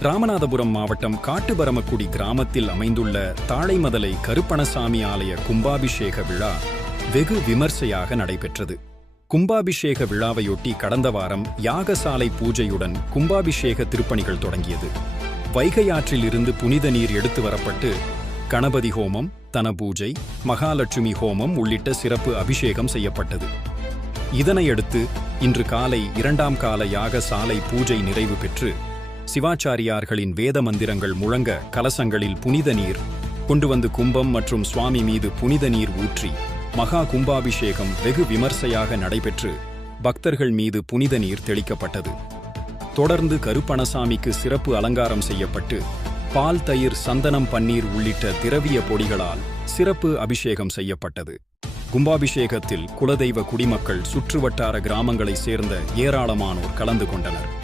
ராமநாதபுரம் மாவட்டம் காட்டுபரமக்குடி கிராமத்தில் அமைந்துள்ள தாழைமதலை கருப்பணசாமி ஆலய கும்பாபிஷேக விழா வெகு விமர்சையாக நடைபெற்றது. கும்பாபிஷேக விழாவையொட்டி கடந்த வாரம் யாகசாலை பூஜையுடன் கும்பாபிஷேக திருப்பணிகள் தொடங்கியது. வைகை ஆற்றிலிருந்து புனித நீர் எடுத்து வரப்பட்டு கணபதி ஹோமம் தனபூஜை மகாலட்சுமி ஹோமம் உள்ளிட்ட சிறப்பு அபிஷேகம் செய்யப்பட்டது. இதனையடுத்து இன்று காலை இரண்டாம் கால யாக சாலை பூஜை நிறைவு பெற்று சிவாச்சாரியார்களின் வேத மந்திரங்கள் முழங்க கலசங்களில் புனித நீர் கொண்டு வந்து கும்பம் மற்றும் சுவாமி மீது புனித நீர் ஊற்றி மகா கும்பாபிஷேகம் வெகு விமர்சையாக நடைபெற்று பக்தர்கள் மீது புனித நீர் தெளிக்கப்பட்டது. தொடர்ந்து கருப்பணசாமிக்கு சிறப்பு அலங்காரம் செய்யப்பட்டு பால் தயிர் சந்தனம் பன்னீர் உள்ளிட்ட திரவிய பொடிகளால் சிறப்பு அபிஷேகம் செய்யப்பட்டது. கும்பாபிஷேகத்தில் குலதெய்வ குடிமக்கள் சுற்றுவட்டார கிராமங்களைச் சேர்ந்த ஏராளமானோர் கலந்து கொண்டனர்.